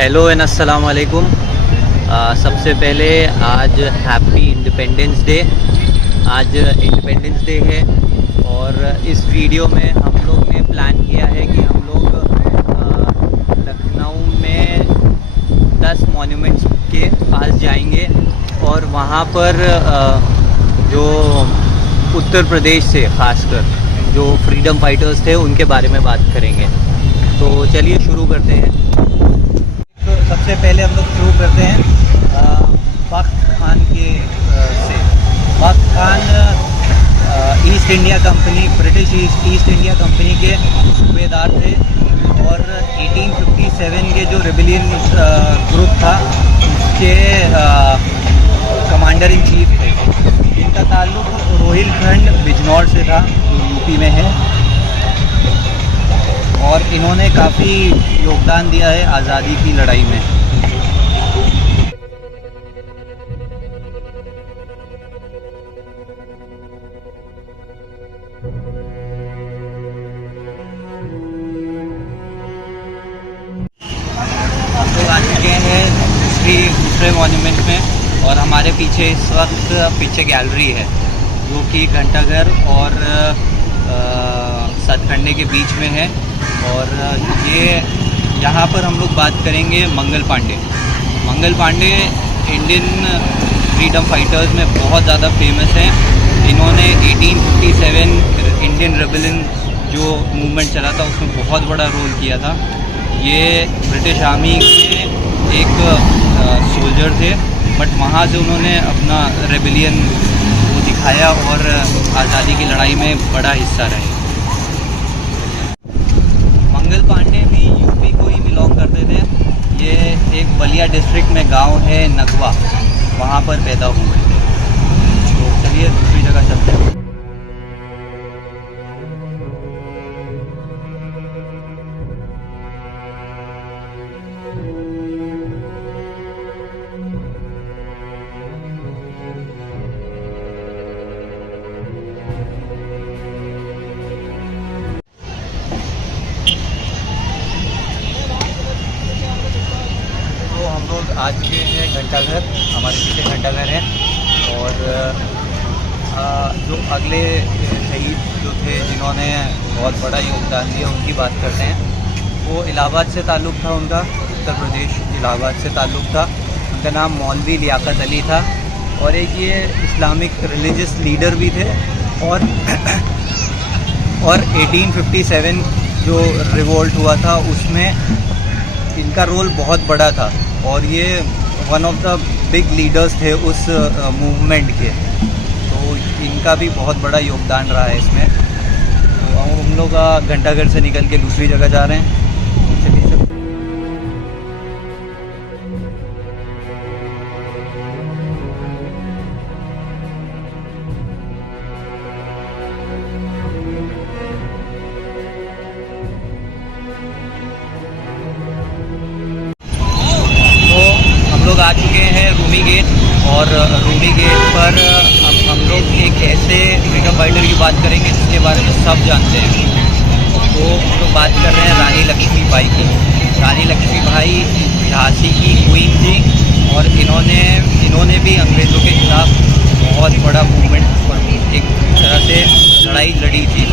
Hello and अस्सलाम वालेकुम। सबसे पहले आज हैप्पी इंडिपेंडेंस डे। आज इंडिपेंडेंस डे है और इस वीडियो में हम लोग ने प्लान किया है कि हम लोग लखनऊ में 10 मॉन्यूमेंट्स के पास जाएंगे और वहाँ पर जो उत्तर प्रदेश से ख़ासकर जो फ्रीडम फाइटर्स थे उनके बारे में बात करेंगे। तो चलिए शुरू करते हैं। तो सबसे पहले हम लोग शुरू करते हैं बख्त खान के से। Bakht Khan East India Company, British East India Company के सूबेदार थे और 1857 के जो रेबेलियन ग्रुप था उसके कमांडर इन चीफ थे। इनका ताल्लुक रोहिलखंड बिजनौर से था, जो यूपी में है, और इन्होंने काफ़ी योगदान दिया है आज़ादी की लड़ाई में। हम लोग आ चुके हैं दूसरे मॉन्यूमेंट में और हमारे पीछे इस वक्त पीछे गैलरी है जो कि घंटाघर और सतखंडे के बीच में है। और ये यहाँ पर हम लोग बात करेंगे Mangal Pandey. Mangal Pandey Indian freedom fighters में बहुत ज़्यादा फेमस हैं। इन्होंने 1857 इंडियन रेबेलियन जो मूवमेंट चला था उसमें बहुत बड़ा रोल किया था। ये ब्रिटिश आर्मी के एक सोल्जर थे, बट वहाँ से उन्होंने अपना रेबेलियन वो दिखाया और आज़ादी की लड़ाई में बड़ा हिस्सा रहे। मंगल पांडे भी यूपी को ही बिलोंग करते थे। ये एक बलिया डिस्ट्रिक्ट में गांव है नगवा, वहाँ पर पैदा हुए थे। तो चलिए दूसरी जगह चलते हैं। आज के हैं घंटाघर, हमारे पीछे घंटाघर है। और जो अगले शहीद जो थे जिन्होंने बहुत बड़ा योगदान दिया उनकी बात करते हैं। वो इलाहाबाद से ताल्लुक़ था उनका, उत्तर प्रदेश इलाहाबाद से ताल्लुक़ था। उनका नाम मौलवी लियाकत अली था और एक ये इस्लामिक रिलीजियस लीडर भी थे। और 1857 जो रिवोल्ट हुआ था उसमें इनका रोल बहुत बड़ा था और ये one of the big leaders थे उस मूवमेंट के। तो इनका भी बहुत बड़ा योगदान रहा है इसमें। तो हम लोग घंटाघर से निकल के दूसरी जगह जा रहे हैं। चलिए आ चुके हैं रूमी गेट। और रूमी गेट पर अब हम लोग एक ऐसे फ्रीडम फाइटर की बात करेंगे जिसके बारे में सब जानते हैं। तो हम लोग बात कर रहे हैं रानी लक्ष्मीबाई की। रानी लक्ष्मीबाई झांसी की क्वीन थी और इन्होंने भी अंग्रेज़ों के खिलाफ बहुत बड़ा मूवमेंट, एक तरह से लड़ाई लड़ी थी।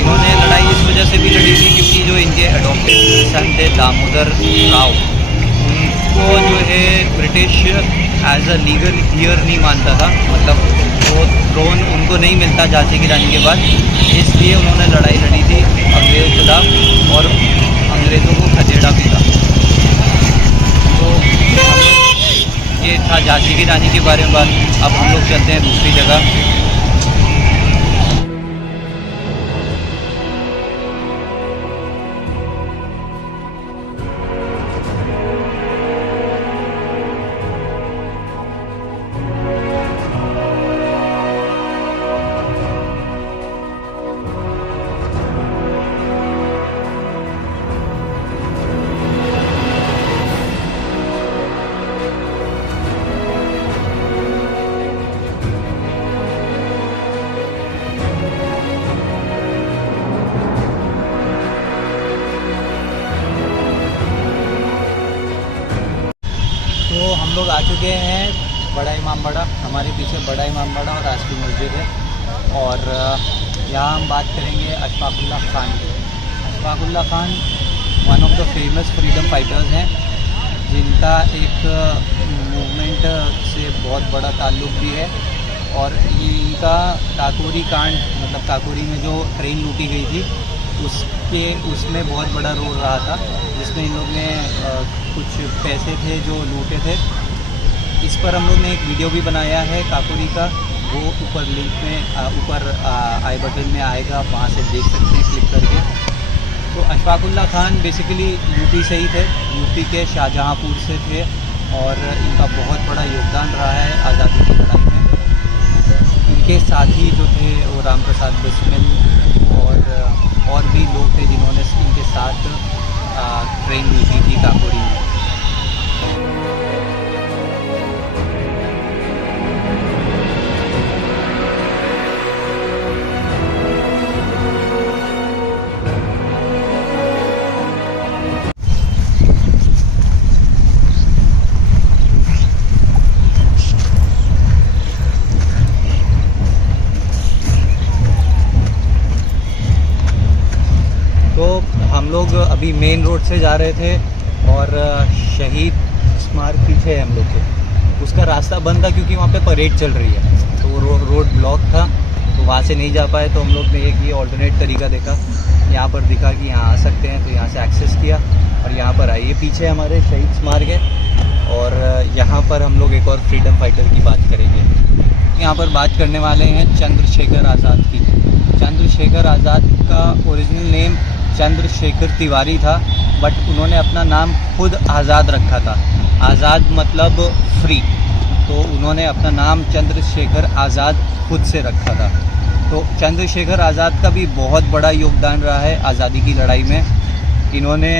इन्होंने लड़ाई इस वजह से भी लड़ी थी क्योंकि जो इनके अडॉप्टेड सन थे दामोदर राव, उनको जो है British as a legal heir नहीं मानता था, मतलब वो थ्रोन उनको नहीं मिलता झांसी की रानी के बाद। इसलिए उन्होंने लड़ाई लड़ी थी अंग्रेज़ों के खिलाफ और अंग्रेज़ों को खदेड़ा भी था। तो ये था झांसी की रानी के बारे में बात। अब हम लोग चलते हैं दूसरी जगह। हम लोग आ चुके हैं बड़ा इमामबाड़ा। हमारे पीछे बड़ा इमामबाड़ा और आस्की मस्जिद है। और यहाँ हम बात करेंगे अशफाकुल्ला ख़ान की। Ashfaqulla Khan one of the famous freedom fighters हैं, जिनका एक मूवमेंट से बहुत बड़ा ताल्लुक़ भी है। और ये इनका काकोरी कांड, मतलब काकोरी में जो ट्रेन लूटी गई थी उसमें बहुत बड़ा रोल रहा था, जिसमें इन लोग ने कुछ पैसे थे जो लूटे थे। इस पर हम लोग ने एक वीडियो भी बनाया है काकोरी का, वो ऊपर लिंक में ऊपर आई बटन में आएगा, वहाँ से देख सकते हैं क्लिक करके। तो अशफाकुल्ला ख़ान बेसिकली यूपी से ही थे, यूपी के शाहजहाँपुर से थे और इनका बहुत बड़ा योगदान रहा है आज़ादी की लड़ाई में। इनके साथी जो थे वो राम प्रसाद बिस्मिल और भी लोग थे जिन्होंने इनके साथ ट्रेन लूटी थी काकोरी में। तो हम लोग अभी मेन रोड से जा रहे थे और शहीद स्मारक पीछे है हम लोग के। उसका रास्ता बंद था क्योंकि वहाँ पे परेड चल रही है, तो वो रोड ब्लॉक था, तो वहाँ से नहीं जा पाए। तो हम लोग ने एक ये ऑल्टरनेट तरीका देखा, यहाँ पर दिखा कि यहाँ आ सकते हैं, तो यहाँ से एक्सेस किया और यहाँ पर आइए। पीछे हमारे शहीद स्मारक है और यहाँ पर हम लोग एक और फ्रीडम फाइटर की बात करेंगे। यहाँ पर बात करने वाले हैं चंद्रशेखर आज़ाद की। चंद्रशेखर आज़ाद का ओरिजिनल नेम चंद्रशेखर तिवारी था, बट उन्होंने अपना नाम खुद आज़ाद रखा था। आज़ाद मतलब फ्री, तो उन्होंने अपना नाम चंद्रशेखर आज़ाद खुद से रखा था। तो चंद्रशेखर आज़ाद का भी बहुत बड़ा योगदान रहा है आज़ादी की लड़ाई में। इन्होंने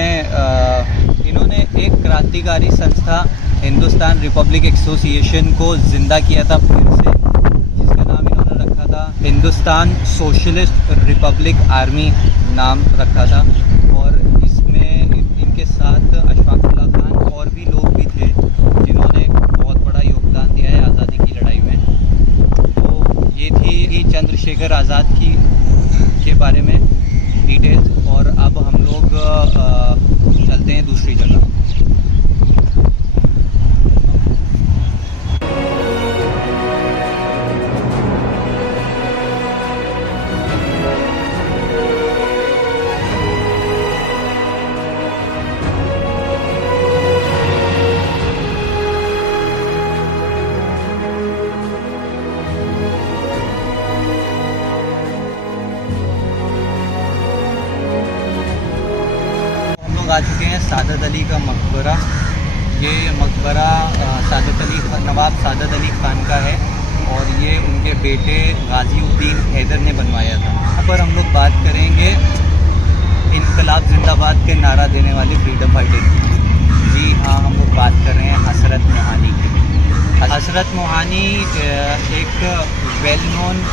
एक क्रांतिकारी संस्था हिंदुस्तान रिपब्लिक एसोसिएशन को ज़िंदा किया था फिर से, जिसका नाम इन्होंने रखा था हिंदुस्तान सोशलिस्ट रिपब्लिक आर्मी नाम रखा था। और इसमें इनके साथ अशफाकुल्ला ख़ान और भी लोग भी थे जिन्होंने बहुत बड़ा योगदान दिया है आज़ादी की लड़ाई में। तो ये थी चंद्रशेखर आज़ाद के बारे में डिटेल्स। और अब हम लोग चलते हैं दूसरी जगह। आ चुके हैं सादत अली का मकबरा। ये मकबरा नवाब सादत अली ख़ान का है और ये उनके बेटे गाज़ीउद्दीन हैदर ने बनवाया था। यहाँ पर हम लोग बात करेंगे इनकलाब जिंदाबाद के नारा देने वाली फ्रीडम फाइटर की। जी हाँ, हम लोग बात कर रहे हैं हसरत मोहानी की। हसरत मोहानी एक वेल नोन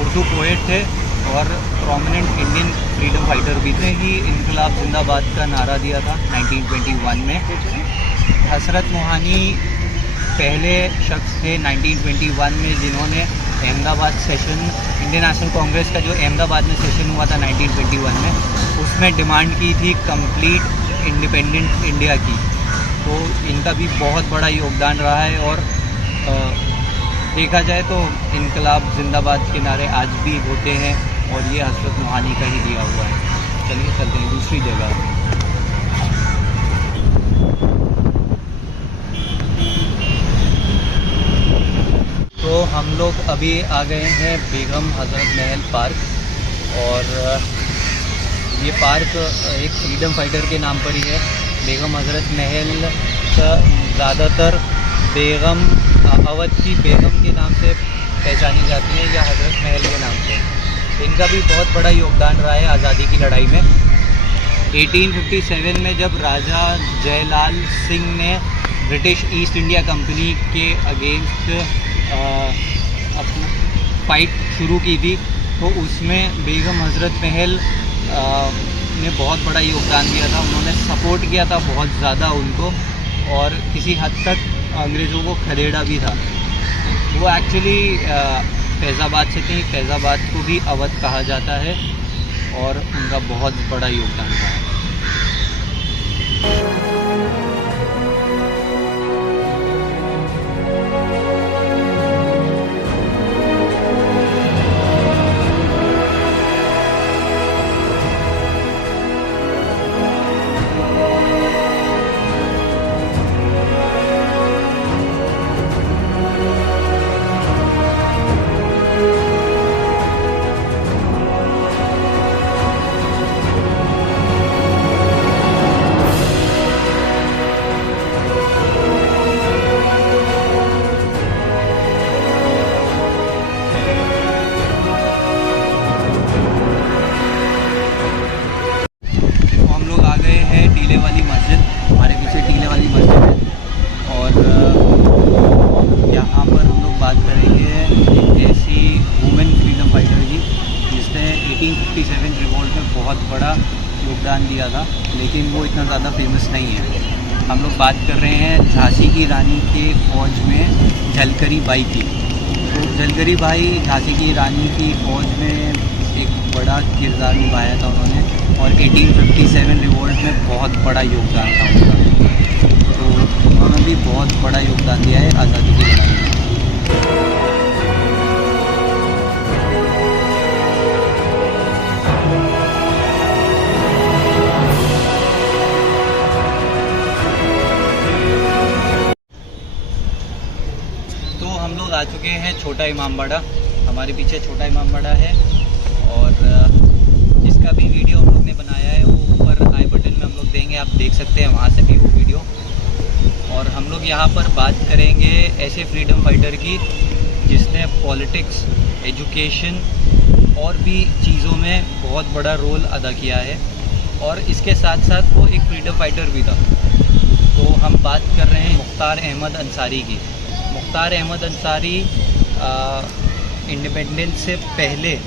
उर्दू पोएट थे और प्रोमिनेंट इंडियन फ्रीडम फाइटर भी थे। ही इनकलाब जिंदाबाद का नारा दिया था 1921 में। हसरत मोहानी पहले शख्स थे 1921 में जिन्होंने Ahmedabad session, Indian national Congress का जो अहमदाबाद में सेशन हुआ था 1921 में, उसमें डिमांड की थी कंप्लीट इंडिपेंडेंट इंडिया की। तो इनका भी बहुत बड़ा योगदान रहा है और देखा जाए तो इनकलाब जिंदाबाद के नारे आज भी होते हैं और ये हसरत मोहानी का ही दिया हुआ है। चलिए चलते हैं दूसरी जगह। तो हम लोग अभी आ गए हैं बेगम हज़रत महल पार्क और ये पार्क एक फ्रीडम फाइटर के नाम पर ही है। बेगम हज़रत महल का ज़्यादातर बेगम अवध की बेगम के नाम से पहचानी जाती है या हज़रत महल के नाम से। इनका भी बहुत बड़ा योगदान रहा है आज़ादी की लड़ाई में। 1857 में जब राजा जयलाल सिंह ने ब्रिटिश ईस्ट इंडिया कंपनी के अगेंस्ट अपनी फाइट शुरू की थी, तो उसमें बेगम हज़रत महल ने बहुत बड़ा योगदान दिया था। उन्होंने सपोर्ट किया था बहुत ज़्यादा उनको, और किसी हद तक अंग्रेज़ों को खदेड़ा भी था। वो एक्चुअली फैज़ाबाद से थी। फैज़ाबाद को भी अवध कहा जाता है और उनका बहुत बड़ा योगदान रहा है। टीले वाली मस्जिद, हमारे पीछे टीले वाली मस्जिद है और यहाँ पर हम लोग बात करेंगे एक ऐसी वुमेन फ्रीडम फाइटर की जिसने 1857 रिवॉल्ट में बहुत बड़ा योगदान दिया था, लेकिन वो इतना ज़्यादा फेमस नहीं है। हम लोग बात कर रहे हैं झांसी की रानी के फ़ौज में झलकरी बाई की। तो झलकरी बाई झांसी की रानी की फ़ौज में एक बड़ा किरदार निभाया था उन्होंने और 1857 रिवॉल्ट में बहुत बड़ा योगदान था उनका। तो उन्होंने भी बहुत बड़ा योगदान दिया है आज़ादी की लड़ाई में। तो हम लोग आ चुके हैं छोटा इमामबाड़ा। हमारे पीछे छोटा इमामबाड़ा है और जिसका भी वीडियो हम लोग ने बनाया है वो ऊपर आई बटन में हम लोग देंगे, आप देख सकते हैं वहाँ से भी वो वीडियो। और हम लोग यहाँ पर बात करेंगे ऐसे फ्रीडम फाइटर की जिसने पॉलिटिक्स, एजुकेशन और भी चीज़ों में बहुत बड़ा रोल अदा किया है और इसके साथ साथ वो एक फ्रीडम फाइटर भी था। तो हम बात कर रहे हैं मुख्तार अहमद अंसारी की। मुख्तार अहमद अंसारी इंडिपेंडेंस से पहले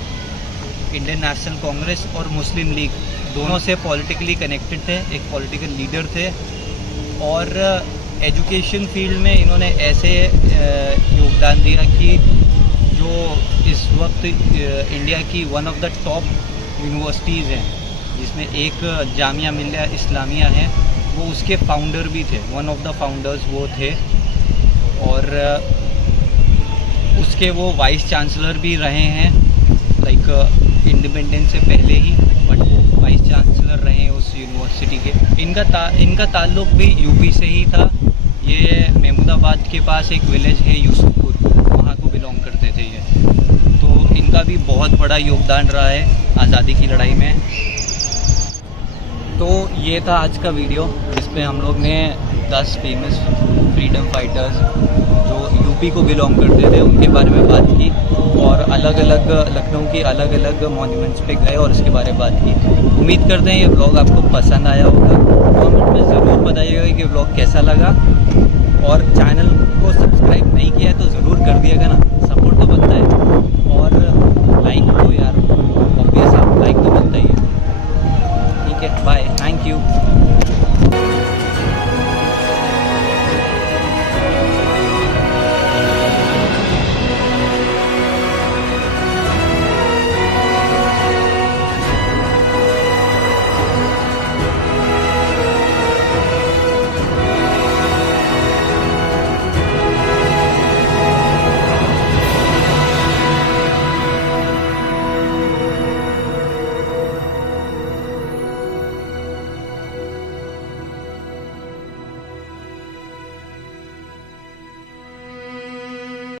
इंडियन नेशनल कांग्रेस और मुस्लिम लीग दोनों से पॉलिटिकली कनेक्टेड थे, एक पॉलिटिकल लीडर थे और एजुकेशन फील्ड में इन्होंने ऐसे योगदान दिया कि जो इस वक्त इंडिया की one of the top universities हैं, जिसमें एक जामिया मिलिया इस्लामिया है, वो उसके फाउंडर भी थे, वन ऑफ द फाउंडर्स वो थे और उसके वो वाइस चांसलर भी रहे हैं, लाइक इंडिपेंडेंस से पहले ही, बट वो वाइस चांसलर रहे हैं उस यूनिवर्सिटी के। इनका ताल्लुक़ भी यूपी से ही था। ये महमूदाबाद के पास एक विलेज है यूसुफपुर, वहाँ को बिलोंग करते थे ये। तो इनका भी बहुत बड़ा योगदान रहा है आज़ादी की लड़ाई में। तो ये था आज का वीडियो जिसमें हम लोग ने 10 फेमस फ्रीडम फाइटर्स जो यूपी को बिलोंग करते थे उनके बारे में बात की और अलग अलग लखनऊ की अलग अलग मॉन्यूमेंट्स पे गए और उसके बारे में बात की। उम्मीद करते हैं ये ब्लॉग आपको पसंद आया होगा। कमेंट में ज़रूर बताइएगा कि ब्लॉग कैसा लगा और चैनल को सब्सक्राइब नहीं किया है तो ज़रूर कर दिएगा ना, सपोर्ट तो बनता है। और लाइक तो यार ऑब्वियस आप लाइक तो बनता ही है। ठीक है, बाय, थैंक यू।